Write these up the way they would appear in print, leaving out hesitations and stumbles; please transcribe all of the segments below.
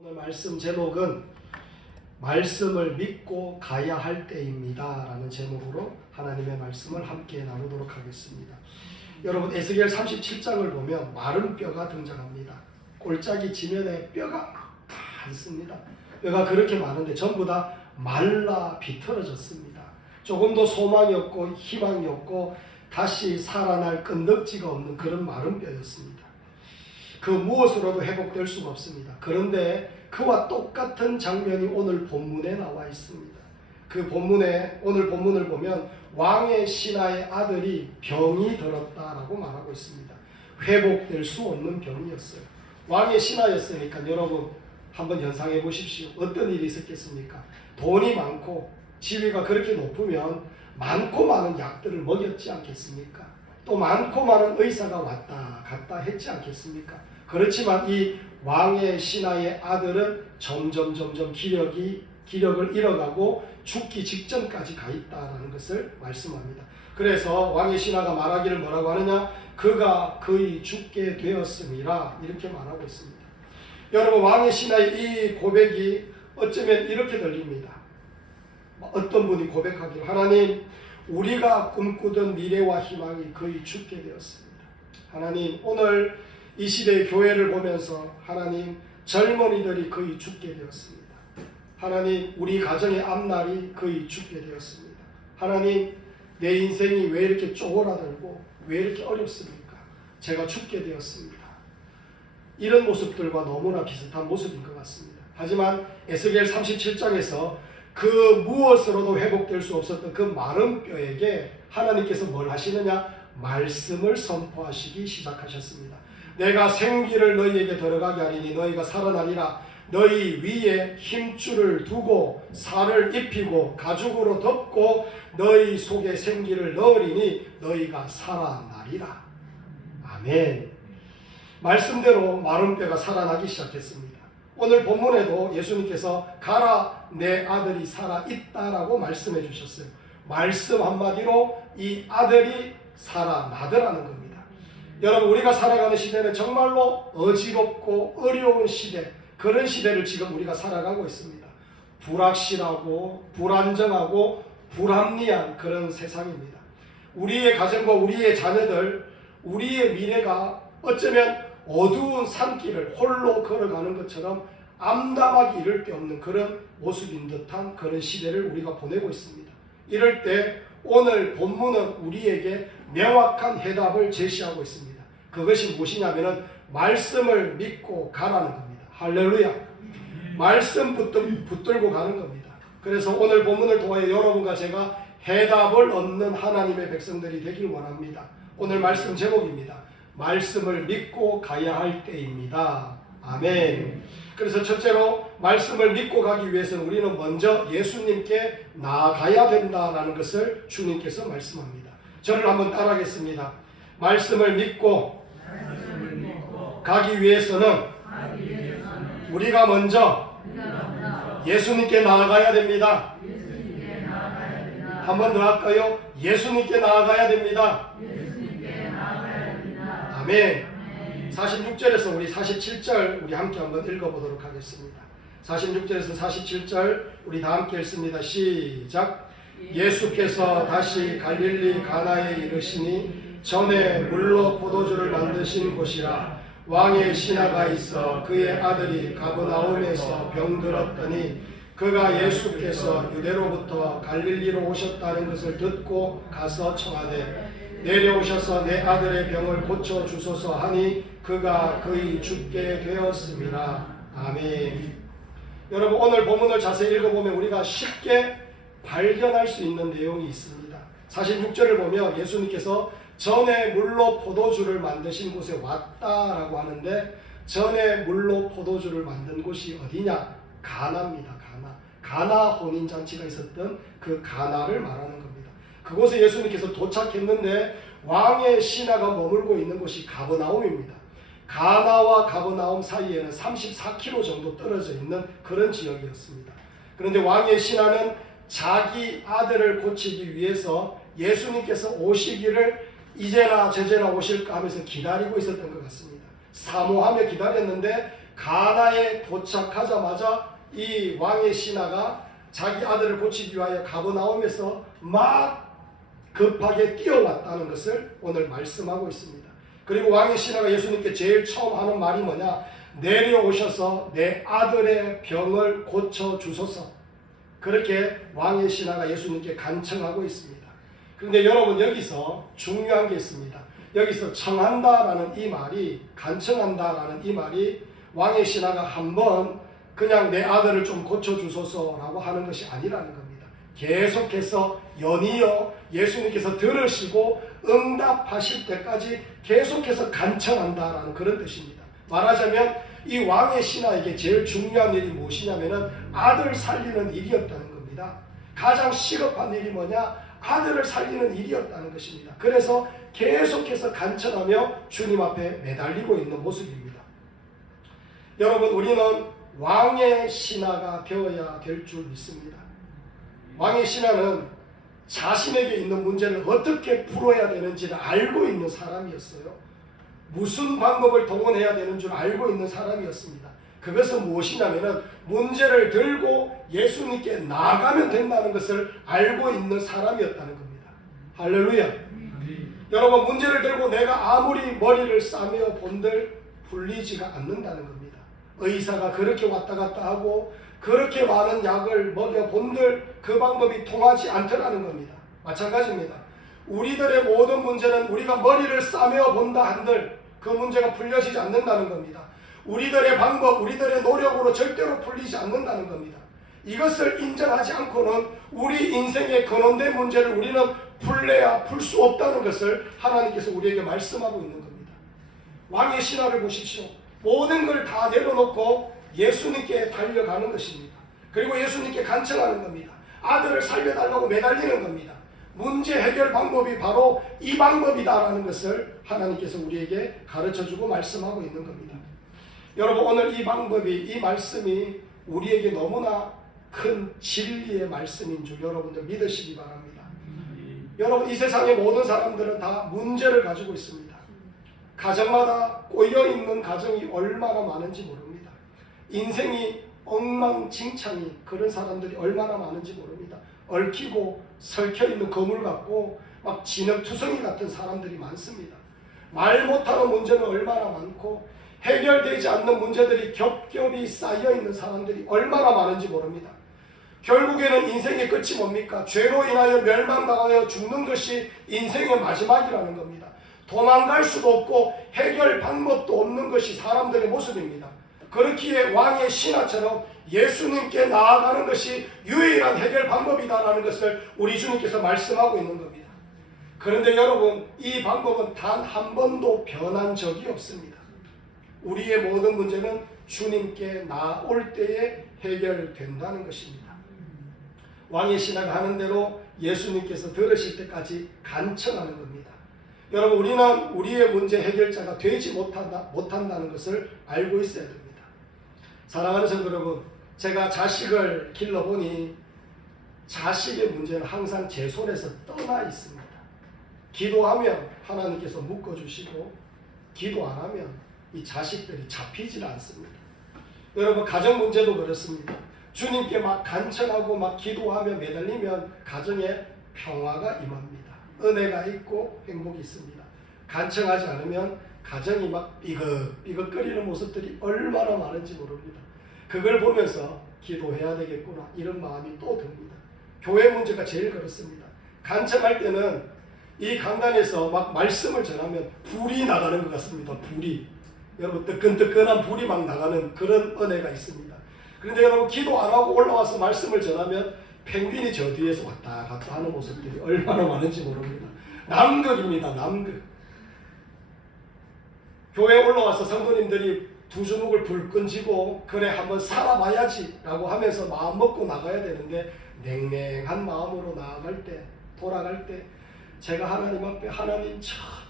오늘 말씀 제목은 말씀을 믿고 가야 할 때입니다 라는 제목으로 하나님의 말씀을 함께 나누도록 하겠습니다. 여러분, 에스겔 37장을 보면 마른 뼈가 등장합니다. 골짜기 지면에 뼈가 많습니다. 뼈가 그렇게 많은데 전부 다 말라 비틀어졌습니다. 조금도 소망이 없고 희망이 없고 다시 살아날 끈덕지가 없는 그런 마른 뼈였습니다. 그 무엇으로도 회복될 수가 없습니다. 그런데 그와 똑같은 장면이 오늘 본문에 나와 있습니다. 그 본문에, 오늘 본문을 보면 왕의 신하의 아들이 병이 들었다라고 말하고 있습니다. 회복될 수 없는 병이었어요. 왕의 신하였으니까 여러분 한번 연상해 보십시오. 어떤 일이 있었겠습니까? 돈이 많고 지위가 그렇게 높으면 많고 많은 약들을 먹였지 않겠습니까? 또 많고 많은 의사가 왔다 갔다 했지 않겠습니까? 그렇지만 이 왕의 신하의 아들은 점점 기력을 잃어가고 죽기 직전까지 가 있다라는 것을 말씀합니다. 그래서 왕의 신하가 말하기를 뭐라고 하느냐? 그가 거의 죽게 되었음이라 이렇게 말하고 있습니다. 여러분, 왕의 신하의 이 고백이 어쩌면 이렇게 들립니다. 어떤 분이 고백하기를, 하나님, 우리가 꿈꾸던 미래와 희망이 거의 죽게 되었습니다. 하나님, 오늘 이 시대의 교회를 보면서 하나님, 젊은이들이 거의 죽게 되었습니다. 하나님, 우리 가정의 앞날이 거의 죽게 되었습니다. 하나님, 내 인생이 왜 이렇게 쪼그라들고 왜 이렇게 어렵습니까? 제가 죽게 되었습니다. 이런 모습들과 너무나 비슷한 모습인 것 같습니다. 하지만 에스겔 37장에서 그 무엇으로도 회복될 수 없었던 그 마른 뼈에게 하나님께서 뭘 하시느냐? 말씀을 선포하시기 시작하셨습니다. 내가 생기를 너희에게 들어가게 하리니 너희가 살아나리라. 너희 위에 힘줄을 두고 살을 입히고 가죽으로 덮고 너희 속에 생기를 넣으리니 너희가 살아나리라. 아멘. 말씀대로 마른 뼈가 살아나기 시작했습니다. 오늘 본문에도 예수님께서 가라, 내 아들이 살아있다라고 말씀해 주셨어요. 말씀 한마디로 이 아들이 살아나더라는 겁니다. 여러분, 우리가 살아가는 시대는 정말로 어지럽고 어려운 시대, 그런 시대를 지금 우리가 살아가고 있습니다. 불확실하고 불안정하고 불합리한 그런 세상입니다. 우리의 가정과 우리의 자녀들, 우리의 미래가 어쩌면 어두운 산길을 홀로 걸어가는 것처럼 암담하기 이를 데 없는 그런 모습인 듯한 그런 시대를 우리가 보내고 있습니다. 이럴 때 오늘 본문은 우리에게 명확한 해답을 제시하고 있습니다. 그것이 무엇이냐면은 말씀을 믿고 가라는 겁니다. 할렐루야. 말씀 붙들고 가는 겁니다. 그래서 오늘 본문을 통해 여러분과 제가 해답을 얻는 하나님의 백성들이 되길 원합니다. 오늘 말씀 제목입니다. 말씀을 믿고 가야 할 때입니다. 아멘. 그래서 첫째로 말씀을 믿고 가기 위해서는 우리는 먼저 예수님께 나아가야 된다라는 것을 주님께서 말씀합니다. 저를 한번 따라하겠습니다. 말씀을 믿고 가기 위해서는 우리가 먼저 예수님께 나아가야 됩니다. 한 번 더 할까요? 예수님께 나아가야 됩니다. 아멘. 46절에서 우리 47절 우리 함께 한번 읽어보도록 하겠습니다. 46절에서 47절 우리 다 함께 읽습니다. 시작. 예수께서 다시 갈릴리 가나에 이르시니 전에 물로 포도주를 만드신 곳이라. 왕의 신하가 있어 그의 아들이 가버나움에서 병들었더니 그가 예수께서 유대로부터 갈릴리로 오셨다는 것을 듣고 가서 청하되 내려오셔서 내 아들의 병을 고쳐주소서 하니 그가 거의 죽게 되었습니다. 아멘. 여러분, 오늘 본문을 자세히 읽어보면 우리가 쉽게 발견할 수 있는 내용이 있습니다. 46절을 보면 예수님께서 전에 물로 포도주를 만드신 곳에 왔다라고 하는데, 전에 물로 포도주를 만든 곳이 어디냐? 가나입니다. 가나 혼인잔치가 있었던 그 가나를 말하는 겁니다. 그곳에 예수님께서 도착했는데 왕의 신하가 머물고 있는 곳이 가버나움입니다. 가나와 가버나움 사이에는 34km 정도 떨어져 있는 그런 지역이었습니다. 그런데 왕의 신하는 자기 아들을 고치기 위해서 예수님께서 오시기를 이제나 저제나 오실까 하면서 기다리고 있었던 것 같습니다. 사모하며 기다렸는데 가나에 도착하자마자 이 왕의 신하가 자기 아들을 고치기 위하여 가버나움에서 막 급하게 뛰어왔다는 것을 오늘 말씀하고 있습니다. 그리고 왕의 신하가 예수님께 제일 처음 하는 말이 뭐냐? 내려오셔서 내 아들의 병을 고쳐주소서. 그렇게 왕의 신하가 예수님께 간청하고 있습니다. 그런데 여러분, 여기서 중요한 게 있습니다. 여기서 청한다라는 이 말이, 간청한다라는 이 말이 왕의 신하가 한번 그냥 내 아들을 좀 고쳐주소서라고 하는 것이 아니라는 겁니다. 계속해서 연이어 예수님께서 들으시고 응답하실 때까지 계속해서 간청한다라는 그런 뜻입니다. 말하자면 이 왕의 신하에게 제일 중요한 일이 무엇이냐면은 아들 살리는 일이었다는 겁니다. 가장 시급한 일이 뭐냐? 아들을 살리는 일이었다는 것입니다. 그래서 계속해서 간청하며 주님 앞에 매달리고 있는 모습입니다. 여러분, 우리는 왕의 신하가 되어야 될 줄 믿습니다. 왕의 신하는 자신에게 있는 문제를 어떻게 풀어야 되는지를 알고 있는 사람이었어요. 무슨 방법을 동원해야 되는 줄 알고 있는 사람이었습니다. 그것은 무엇이냐면은 문제를 들고 예수님께 나아가면 된다는 것을 알고 있는 사람이었다는 겁니다. 할렐루야. 여러분, 문제를 들고 내가 아무리 머리를 싸매어 본들 풀리지가 않는다는 겁니다. 의사가 그렇게 왔다 갔다 하고 그렇게 많은 약을 먹여 본들 그 방법이 통하지 않더라는 겁니다. 마찬가지입니다. 우리들의 모든 문제는 우리가 머리를 싸매어 본다 한들 그 문제가 풀려지지 않는다는 겁니다. 우리들의 방법, 우리들의 노력으로 절대로 풀리지 않는다는 겁니다. 이것을 인정하지 않고는 우리 인생의 근원된 문제를 우리는 풀래야 풀 수 없다는 것을 하나님께서 우리에게 말씀하고 있는 겁니다. 왕의 신하를 보십시오. 모든 걸 다 내려놓고 예수님께 달려가는 것입니다. 그리고 예수님께 간청하는 겁니다. 아들을 살려달라고 매달리는 겁니다. 문제 해결 방법이 바로 이 방법이다라는 것을 하나님께서 우리에게 가르쳐주고 말씀하고 있는 겁니다. 여러분, 오늘 이 방법이, 이 말씀이 우리에게 너무나 큰 진리의 말씀인 줄 여러분들 믿으시기 바랍니다. 여러분, 이 세상의 모든 사람들은 다 문제를 가지고 있습니다. 가정마다 꼬여있는 가정이 얼마나 많은지 모릅니다. 인생이 엉망진창인 그런 사람들이 얼마나 많은지 모릅니다. 얽히고 설켜있는 거물 같고 막 진흙투성이 같은 사람들이 많습니다. 말 못하는 문제는 얼마나 많고 해결되지 않는 문제들이 겹겹이 쌓여있는 사람들이 얼마나 많은지 모릅니다. 결국에는 인생의 끝이 뭡니까? 죄로 인하여 멸망당하여 죽는 것이 인생의 마지막이라는 겁니다. 도망갈 수도 없고 해결 방법도 없는 것이 사람들의 모습입니다. 그렇기에 왕의 신하처럼 예수님께 나아가는 것이 유일한 해결 방법이다라는 것을 우리 주님께서 말씀하고 있는 겁니다. 그런데 여러분, 이 방법은 단 한 번도 변한 적이 없습니다. 우리의 모든 문제는 주님께 나올 때에 해결된다는 것입니다. 왕의 신하가 하는 대로 예수님께서 들으실 때까지 간청하는 겁니다. 여러분, 우리는 우리의 문제 해결자가 되지 못한다는 것을 알고 있어야 됩니다. 사랑하는 성도 여러분, 제가 자식을 길러보니 자식의 문제는 항상 제 손에서 떠나 있습니다. 기도하면 하나님께서 묶어주시고 기도 안 하면 이 자식들이 잡히질 않습니다. 여러분, 가정 문제도 그렇습니다. 주님께 막 간청하고 막 기도하며 매달리면 가정에 평화가 임합니다. 은혜가 있고 행복이 있습니다. 간청하지 않으면 가정이 막 삐걱삐걱 끓이는 모습들이 얼마나 많은지 모릅니다. 그걸 보면서 기도해야 되겠구나 이런 마음이 또 듭니다. 교회 문제가 제일 그렇습니다. 간청할 때는 이 강단에서 막 말씀을 전하면 불이 나가는 것 같습니다. 불이. 여러분, 뜨끈뜨끈한 불이 막 나가는 그런 은혜가 있습니다. 그런데 여러분, 기도 안 하고 올라와서 말씀을 전하면 펭귄이 저 뒤에서 왔다 갔다 하는 모습들이 얼마나 많은지 모릅니다. 남극입니다. 남극. 교회에 올라와서 성도님들이 두 주먹을 불끈 쥐고 그래 한번 살아봐야지 라고 하면서 마음 먹고 나가야 되는데 냉랭한 마음으로 나아갈 때, 돌아갈 때 제가 하나님 앞에 하나님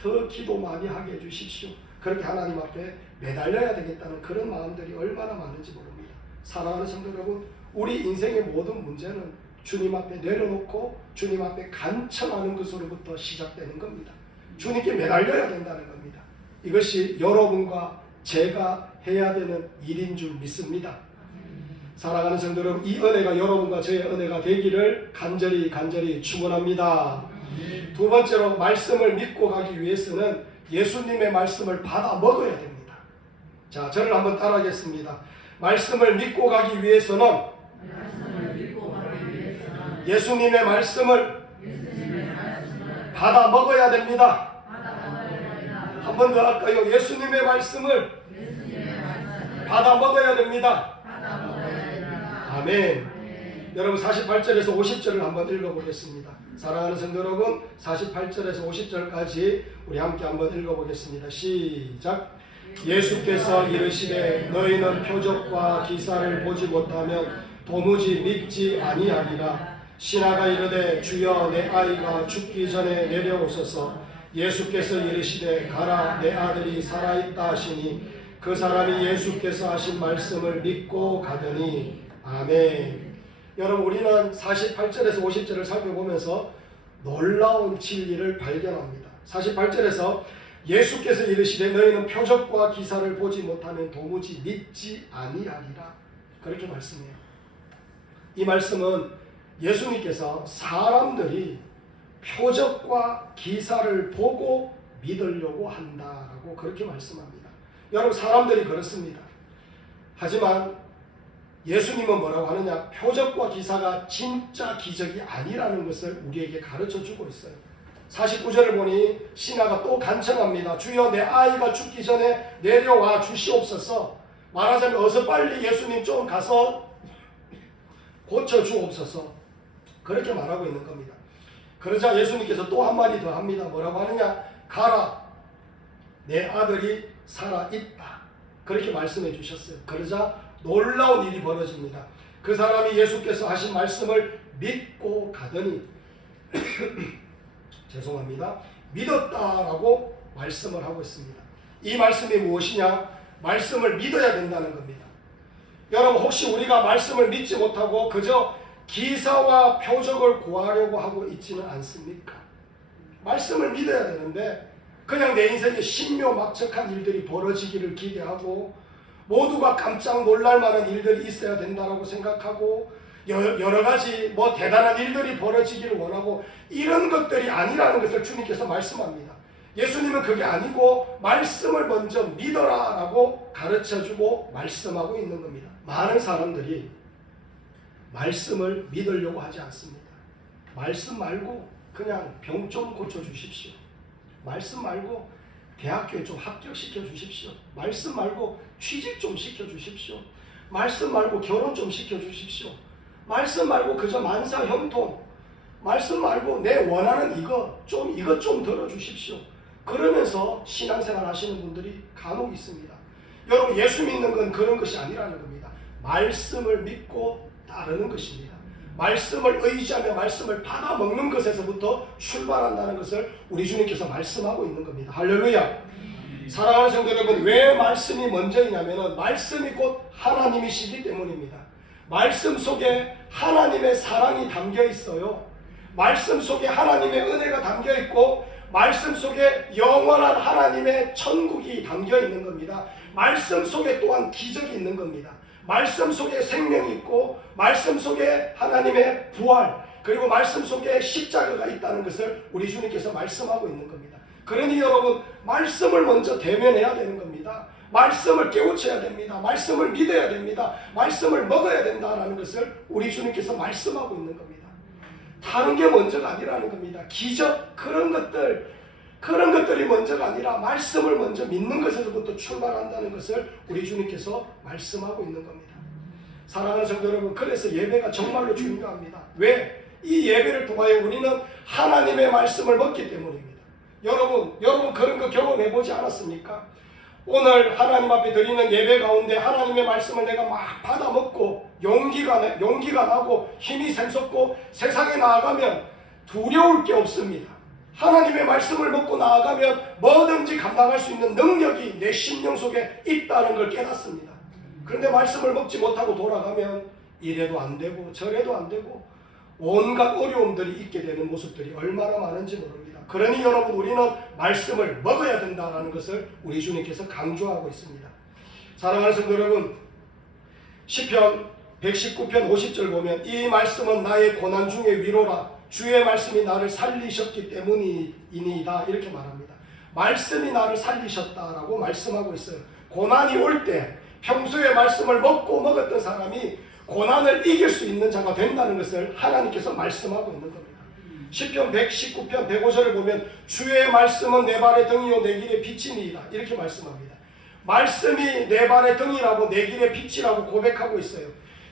더 기도 많이 하게 해주십시오. 그렇게 하나님 앞에 매달려야 되겠다는 그런 마음들이 얼마나 많은지 모릅니다. 사랑하는 성도 여러분, 우리 인생의 모든 문제는 주님 앞에 내려놓고 주님 앞에 간청하는 것으로부터 시작되는 겁니다. 주님께 매달려야 된다는 겁니다. 이것이 여러분과 제가 해야 되는 일인 줄 믿습니다. 사랑하는 성도 여러분, 이 은혜가 여러분과 저의 은혜가 되기를 간절히 축원합니다. 두 번째로 말씀을 믿고 가기 위해서는 예수님의 말씀을 받아 먹어야 됩니다. 자, 저를 한번 따라하겠습니다. 말씀을 믿고 가기 위해서는 예수님의 말씀을 받아 먹어야 됩니다. 한 번 더 할까요? 예수님의 말씀을 받아 먹어야 됩니다. 아멘. 여러분 48절에서 50절을 한번 읽어보겠습니다. 사랑하는 성도 여러분, 48절에서 50절까지 우리 함께 한번 읽어보겠습니다. 시작. 예수께서 이르시되 너희는 표적과 기사를 보지 못하면 도무지 믿지 아니하리라. 신하가 이르되 주여 내 아이가 죽기 전에 내려오소서. 예수께서 이르시되 가라 내 아들이 살아있다 하시니 그 사람이 예수께서 하신 말씀을 믿고 가더니 아멘. 여러분 우리는 48절에서 50절을 살펴보면서 놀라운 진리를 발견합니다. 48절에서 예수께서 이르시되 너희는 표적과 기사를 보지 못하면 도무지 믿지 아니하리라. 그렇게 말씀해요. 이 말씀은 예수님께서 사람들이 표적과 기사를 보고 믿으려고 한다라고 그렇게 말씀합니다. 여러분 사람들이 그렇습니다. 하지만 예수님은 뭐라고 하느냐? 표적과 기사가 진짜 기적이 아니라는 것을 우리에게 가르쳐주고 있어요. 49절을 보니 신하가 또 간청합니다. 주여 내 아이가 죽기 전에 내려와 주시옵소서. 말하자면 어서 빨리 예수님 좀 가서 고쳐주옵소서. 그렇게 말하고 있는 겁니다. 그러자 예수님께서 또 한마디 더 합니다. 뭐라고 하느냐? 가라 내 아들이 살아있다. 그렇게 말씀해 주셨어요. 그러자 놀라운 일이 벌어집니다. 그 사람이 예수께서 하신 말씀을 믿고 가더니 죄송합니다. 믿었다라고 말씀을 하고 있습니다. 이 말씀이 무엇이냐? 말씀을 믿어야 된다는 겁니다. 여러분 혹시 우리가 말씀을 믿지 못하고 그저 기사와 표적을 구하려고 하고 있지는 않습니까? 말씀을 믿어야 되는데 그냥 내 인생에 신묘막측한 일들이 벌어지기를 기대하고 모두가 깜짝 놀랄 만한 일들이 있어야 된다고 생각하고 여러 가지 대단한 일들이 벌어지기를 원하고 이런 것들이 아니라는 것을 주님께서 말씀합니다. 예수님은 그게 아니고 말씀을 먼저 믿어라라고 가르쳐주고 말씀하고 있는 겁니다. 많은 사람들이 말씀을 믿으려고 하지 않습니다. 말씀 말고 그냥 병 좀 고쳐주십시오. 말씀 말고 대학교에 좀 합격시켜 주십시오. 말씀 말고 취직 좀 시켜주십시오. 말씀 말고 결혼 좀 시켜주십시오. 말씀 말고 그저 만사 형통. 말씀 말고 내 원하는 이것 좀 들어주십시오. 그러면서 신앙생활 하시는 분들이 간혹 있습니다. 여러분 예수 믿는 건 그런 것이 아니라는 겁니다. 말씀을 믿고 따르는 것입니다. 말씀을 의지하며 말씀을 받아먹는 것에서부터 출발한다는 것을 우리 주님께서 말씀하고 있는 겁니다. 할렐루야. 사랑하는 성도 여러분, 왜 말씀이 먼저이냐면 말씀이 곧 하나님이시기 때문입니다. 말씀 속에 하나님의 사랑이 담겨 있어요. 말씀 속에 하나님의 은혜가 담겨 있고 말씀 속에 영원한 하나님의 천국이 담겨 있는 겁니다. 말씀 속에 또한 기적이 있는 겁니다. 말씀 속에 생명이 있고 말씀 속에 하나님의 부활 그리고 말씀 속에 십자가가 있다는 것을 우리 주님께서 말씀하고 있는 겁니다. 그러니 여러분 말씀을 먼저 대면해야 되는 겁니다. 말씀을 깨우쳐야 됩니다. 말씀을 믿어야 됩니다. 말씀을 먹어야 된다는 것을 우리 주님께서 말씀하고 있는 겁니다. 다른 게 먼저가 아니라는 겁니다. 기적 그런 것들이 먼저가 아니라 말씀을 먼저 믿는 것에서부터 출발한다는 것을 우리 주님께서 말씀하고 있는 겁니다. 사랑하는 성도 여러분, 그래서 예배가 정말로 중요합니다. 왜? 이 예배를 통하여 우리는 하나님의 말씀을 먹기 때문입니다. 여러분 그런 거 경험해보지 않았습니까? 오늘 하나님 앞에 드리는 예배 가운데 하나님의 말씀을 내가 막 받아먹고 용기가 나고 힘이 샘솟고 세상에 나아가면 두려울 게 없습니다. 하나님의 말씀을 먹고 나아가면 뭐든지 감당할 수 있는 능력이 내 심령 속에 있다는 걸 깨닫습니다. 그런데 말씀을 먹지 못하고 돌아가면 이래도 안 되고 저래도 안 되고 온갖 어려움들이 있게 되는 모습들이 얼마나 많은지 모릅니다. 그러니 여러분 우리는 말씀을 먹어야 된다는 것을 우리 주님께서 강조하고 있습니다. 사랑하는 성도 여러분, 시편 119편 50절 보면 이 말씀은 나의 고난 중의 위로라 주의 말씀이 나를 살리셨기 때문이니이다 이렇게 말합니다. 말씀이 나를 살리셨다라고 말씀하고 있어요. 고난이 올 때 평소에 말씀을 먹었던 사람이 고난을 이길 수 있는 자가 된다는 것을 하나님께서 말씀하고 있는 겁니다. 시편 119편 105절을 보면 주의 말씀은 내 발의 등이요 내 길의 빛이니이다 이렇게 말씀합니다. 말씀이 내 발의 등이라고 내 길의 빛이라고 고백하고 있어요.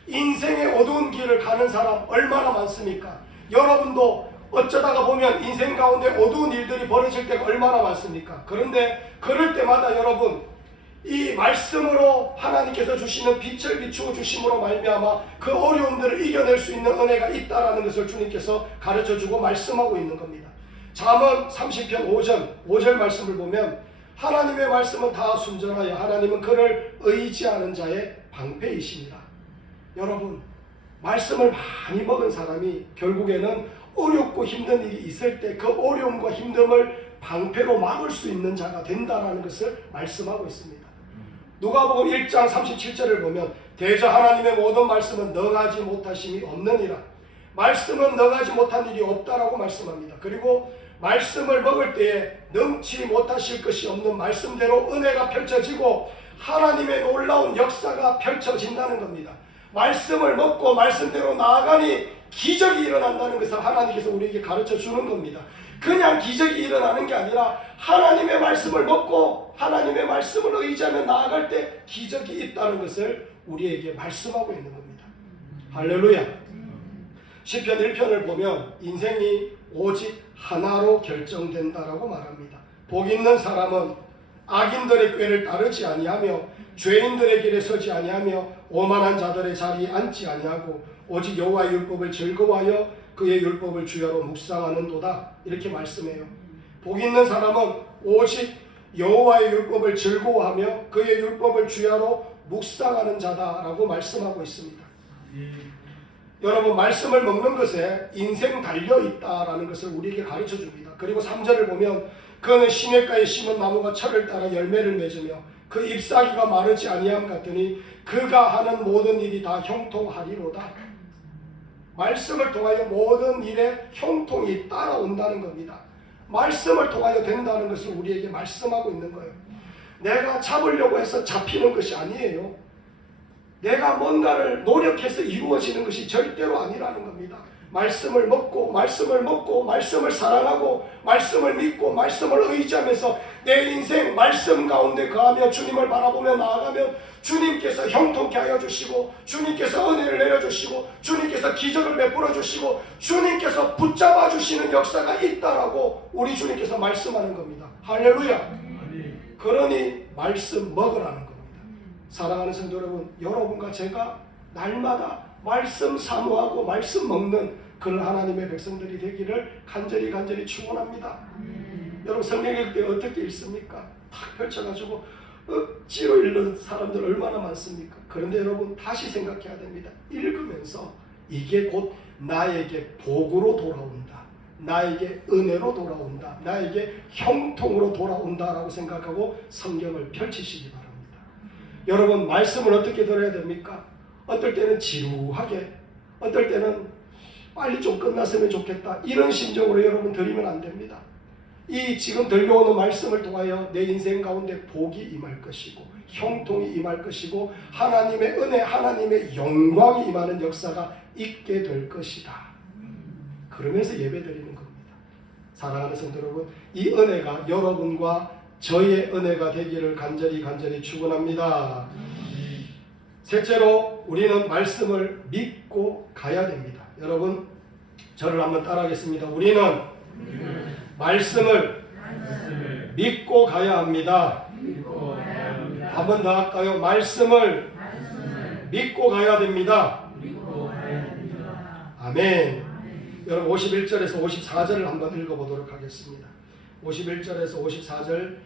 인생의 어두운 길을 가는 사람 얼마나 많습니까? 여러분도 어쩌다가 보면 인생 가운데 어두운 일들이 벌어질 때가 얼마나 많습니까? 그런데 그럴 때마다 여러분 이 말씀으로 하나님께서 주시는 빛을 비추어 주심으로 말미암아 그 어려움들을 이겨낼 수 있는 은혜가 있다라는 것을 주님께서 가르쳐주고 말씀하고 있는 겁니다. 잠언 30편 5절 말씀을 보면 하나님의 말씀은 다 순전하여 하나님은 그를 의지하는 자의 방패이시니라. 여러분 말씀을 많이 먹은 사람이 결국에는 어렵고 힘든 일이 있을 때 그 어려움과 힘듦을 방패로 막을 수 있는 자가 된다라는 것을 말씀하고 있습니다. 누가복음 1장 37절을 보면 대저 하나님의 모든 말씀은 능하지 못하심이 없느니라. 말씀은 능하지 못한 일이 없다라고 말씀합니다. 그리고 말씀을 먹을 때에 능치 못하실 것이 없는 말씀대로 은혜가 펼쳐지고 하나님의 놀라운 역사가 펼쳐진다는 겁니다. 말씀을 먹고 말씀대로 나아가니 기적이 일어난다는 것을 하나님께서 우리에게 가르쳐 주는 겁니다. 그냥 기적이 일어나는 게 아니라 하나님의 말씀을 먹고 하나님의 말씀을 의지하며 나아갈 때 기적이 있다는 것을 우리에게 말씀하고 있는 겁니다. 할렐루야. 시편 1편을 보면 인생이 오직 하나로 결정된다라고 말합니다. 복 있는 사람은 악인들의 꾀를 따르지 아니하며 죄인들의 길에 서지 아니하며 오만한 자들의 자리에 앉지 아니하고 오직 여호와의 율법을 즐거워하여 그의 율법을 주야로 묵상하는도다 이렇게 말씀해요. 복 있는 사람은 오직 여호와의 율법을 즐거워하며 그의 율법을 주야로 묵상하는 자다라고 말씀하고 있습니다. 여러분 말씀을 먹는 것에 인생 달려있다라는 것을 우리에게 가르쳐 줍니다. 그리고 3절을 보면 그는 시냇가에 심은 나무가 철을 따라 열매를 맺으며 그 잎사귀가 마르지 아니함 같으니 그가 하는 모든 일이 다 형통하리로다. 말씀을 통하여 모든 일에 형통이 따라온다는 겁니다. 말씀을 통하여 된다는 것을 우리에게 말씀하고 있는 거예요. 내가 잡으려고 해서 잡히는 것이 아니에요. 내가 뭔가를 노력해서 이루어지는 것이 절대로 아니라는 겁니다. 말씀을 먹고 말씀을 사랑하고 말씀을 믿고 말씀을 의지하면서 내 인생 말씀 가운데 거하며 주님을 바라보며 나아가면 주님께서 형통케 하여 주시고 주님께서 은혜를 내려주시고 주님께서 기적을 베풀어 주시고 주님께서 붙잡아 주시는 역사가 있다라고 우리 주님께서 말씀하는 겁니다. 할렐루야. 그러니 말씀 먹으라는 겁니다. 사랑하는 성도 여러분, 여러분과 제가 날마다 말씀 사모하고 말씀 먹는 그런 하나님의 백성들이 되기를 간절히 축원합니다. 여러분 성경 읽을 때 어떻게 읽습니까? 탁 펼쳐가지고 억지로 읽는 사람들 얼마나 많습니까? 그런데 여러분 다시 생각해야 됩니다. 읽으면서 이게 곧 나에게 복으로 돌아온다, 나에게 은혜로 돌아온다, 나에게 형통으로 돌아온다라고 생각하고 성경을 펼치시기 바랍니다. 여러분 말씀을 어떻게 들어야 됩니까? 어떨 때는 지루하게, 어떨 때는 빨리 좀 끝났으면 좋겠다 이런 심정으로 여러분 드리면 안 됩니다. 이 지금 들려오는 말씀을 통하여 내 인생 가운데 복이 임할 것이고 형통이 임할 것이고 하나님의 은혜, 하나님의 영광이 임하는 역사가 있게 될 것이다. 그러면서 예배드리는 겁니다. 사랑하는 성도 여러분, 이 은혜가 여러분과 저의 은혜가 되기를 간절히 축원합니다. 셋째로 우리는 말씀을 믿고 가야 됩니다. 여러분 저를 한번 따라하겠습니다. 우리는 말씀을 믿고 가야 합니다. 한번 더 할까요? 말씀을 믿고 가야 됩니다. 아멘. 여러분 51절에서 54절을 한번 읽어보도록 하겠습니다. 51절에서 54절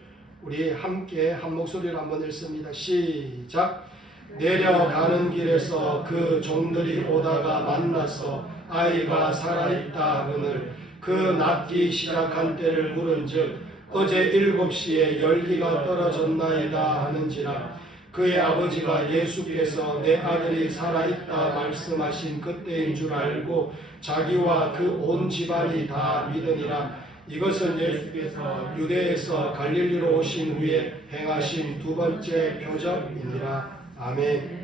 우리 함께 한 목소리로 한번 읽습니다. 시작. 내려가는 길에서 그 종들이 오다가 만나서 아이가 살아있다 하거늘 그 낫기 시작한 때를 물은즉 어제 7시에 열기가 떨어졌나이다 하는지라. 그의 아버지가 예수께서 내 아들이 살아있다 말씀하신 그때인 줄 알고 자기와 그 온 집안이 다 믿으니라. 이것은 예수께서 유대에서 갈릴리로 오신 후에 행하신 두 번째 표적이니라. 아멘.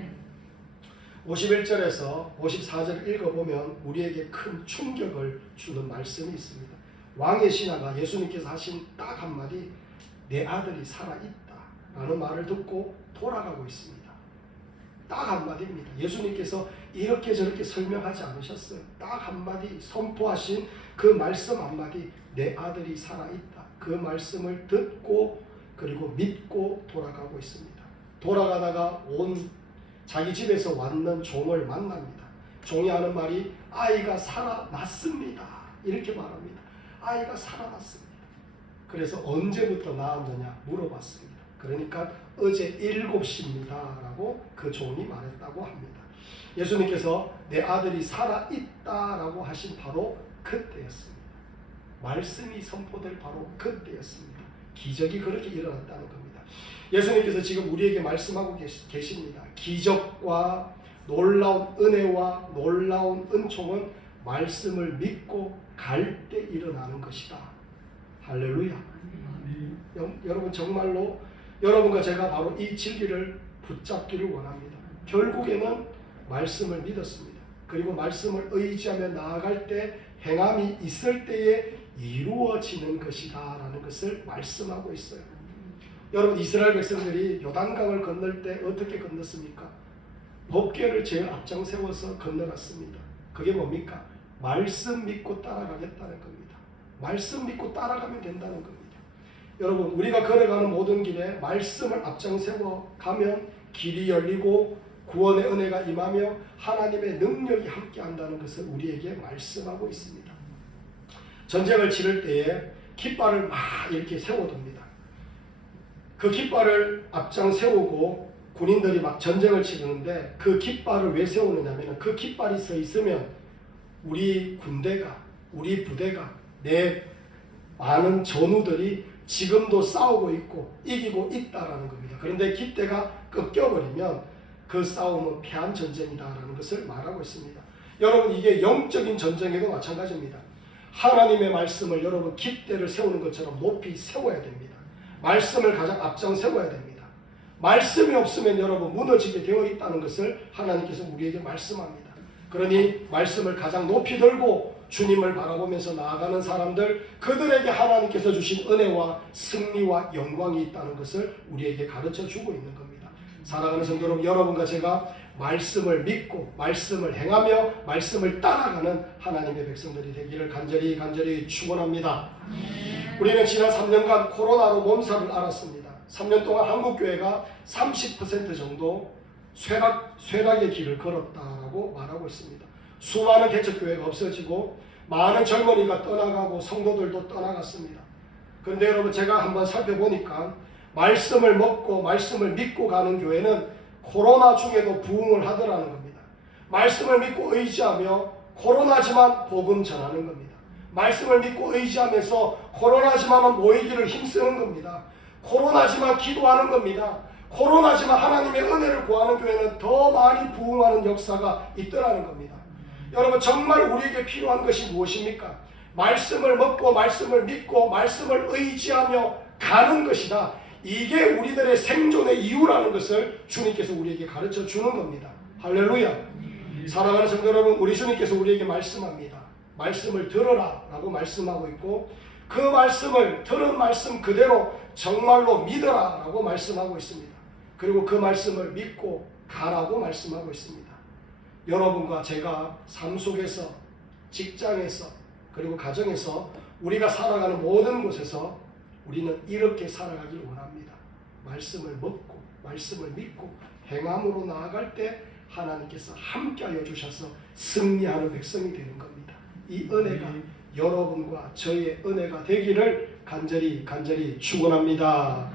51절에서 54절 읽어보면 우리에게 큰 충격을 주는 말씀이 있습니다. 왕의 신하가 예수님께서 하신 딱 한마디, 내 아들이 살아있다 라는 말을 듣고 돌아가고 있습니다. 딱 한마디입니다. 예수님께서 이렇게 저렇게 설명하지 않으셨어요. 딱 한마디 선포하신 그 말씀 한마디, 내 아들이 살아있다. 그 말씀을 듣고 그리고 믿고 돌아가고 있습니다. 돌아가다가 온 자기 집에서 왔는 종을 만납니다. 종이 하는 말이 아이가 살아났습니다. 이렇게 말합니다. 아이가 살아났습니다. 그래서 언제부터 나았느냐 물어봤습니다. 그러니까 어제 7시입니다 라고 그 종이 말했다고 합니다. 예수님께서 내 아들이 살아있다라고 하신 바로 그때였습니다. 말씀이 선포될 바로 그때였습니다. 기적이 그렇게 일어났다는 겁니다. 예수님께서 지금 우리에게 말씀하고 계십니다. 기적과 놀라운 은혜와 놀라운 은총은 말씀을 믿고 갈 때 일어나는 것이다. 할렐루야. 여러분 정말로 여러분과 제가 바로 이 진리를 붙잡기를 원합니다. 결국에는 말씀을 믿었습니다. 그리고 말씀을 의지하며 나아갈 때 행함이 있을 때에 이루어지는 것이다 라는 것을 말씀하고 있어요. 여러분 이스라엘 백성들이 요단강을 건널 때 어떻게 건넜습니까? 법궤를 제일 앞장 세워서 건너갔습니다. 그게 뭡니까? 말씀 믿고 따라가겠다는 겁니다. 말씀 믿고 따라가면 된다는 겁니다. 여러분 우리가 걸어가는 모든 길에 말씀을 앞장 세워 가면 길이 열리고 구원의 은혜가 임하며 하나님의 능력이 함께한다는 것을 우리에게 말씀하고 있습니다. 전쟁을 치를 때에 깃발을 막 이렇게 세워둡니다. 그 깃발을 앞장 세우고 군인들이 막 전쟁을 치르는데 그 깃발을 왜 세우느냐면 그 깃발이 서 있으면 우리 군대가 우리 부대가 내 많은 전우들이 지금도 싸우고 있고 이기고 있다라는 겁니다. 그런데 깃대가 꺾여버리면 그 싸움은 패한 전쟁이다라는 것을 말하고 있습니다. 여러분 이게 영적인 전쟁에도 마찬가지입니다. 하나님의 말씀을 여러분 깃대를 세우는 것처럼 높이 세워야 됩니다. 말씀을 가장 앞장 세워야 됩니다. 말씀이 없으면 여러분 무너지게 되어 있다는 것을 하나님께서 우리에게 말씀합니다. 그러니 말씀을 가장 높이 들고 주님을 바라보면서 나아가는 사람들, 그들에게 하나님께서 주신 은혜와 승리와 영광이 있다는 것을 우리에게 가르쳐 주고 있는 겁니다. 사랑하는 성도 여러분, 여러분과 제가 말씀을 믿고 말씀을 행하며 말씀을 따라가는 하나님의 백성들이 되기를 간절히 축원합니다. 우리는 지난 3년간 코로나로 몸살을 앓았습니다. 3년 동안 한국교회가 30% 정도 쇠락의 길을 걸었다라고 말하고 있습니다. 수많은 개척교회가 없어지고 많은 젊은이가 떠나가고 성도들도 떠나갔습니다. 그런데 여러분 제가 한번 살펴보니까 말씀을 먹고 말씀을 믿고 가는 교회는 코로나 중에도 부흥을 하더라는 겁니다. 말씀을 믿고 의지하며 코로나지만 복음 전하는 겁니다. 말씀을 믿고 의지하면서 코로나지만 모이기를 힘쓰는 겁니다. 코로나지만 기도하는 겁니다. 코로나지만 하나님의 은혜를 구하는 교회는 더 많이 부흥하는 역사가 있더라는 겁니다. 여러분 정말 우리에게 필요한 것이 무엇입니까? 말씀을 먹고 말씀을 믿고 말씀을 의지하며 가는 것이다. 이게 우리들의 생존의 이유라는 것을 주님께서 우리에게 가르쳐 주는 겁니다. 할렐루야. 사랑하는 성도 여러분, 우리 주님께서 우리에게 말씀합니다. 말씀을 들어라 라고 말씀하고 있고 그 말씀을 들은 말씀 그대로 정말로 믿어라 라고 말씀하고 있습니다. 그리고 그 말씀을 믿고 가라고 말씀하고 있습니다. 여러분과 제가 삶 속에서 직장에서 그리고 가정에서 우리가 살아가는 모든 곳에서 우리는 이렇게 살아가길 원합니다. 말씀을 먹고 말씀을 믿고 행함으로 나아갈 때 하나님께서 함께하여 주셔서 승리하는 백성이 되는 겁니다. 이 은혜가 여러분과 저의 은혜가 되기를 간절히 축원합니다.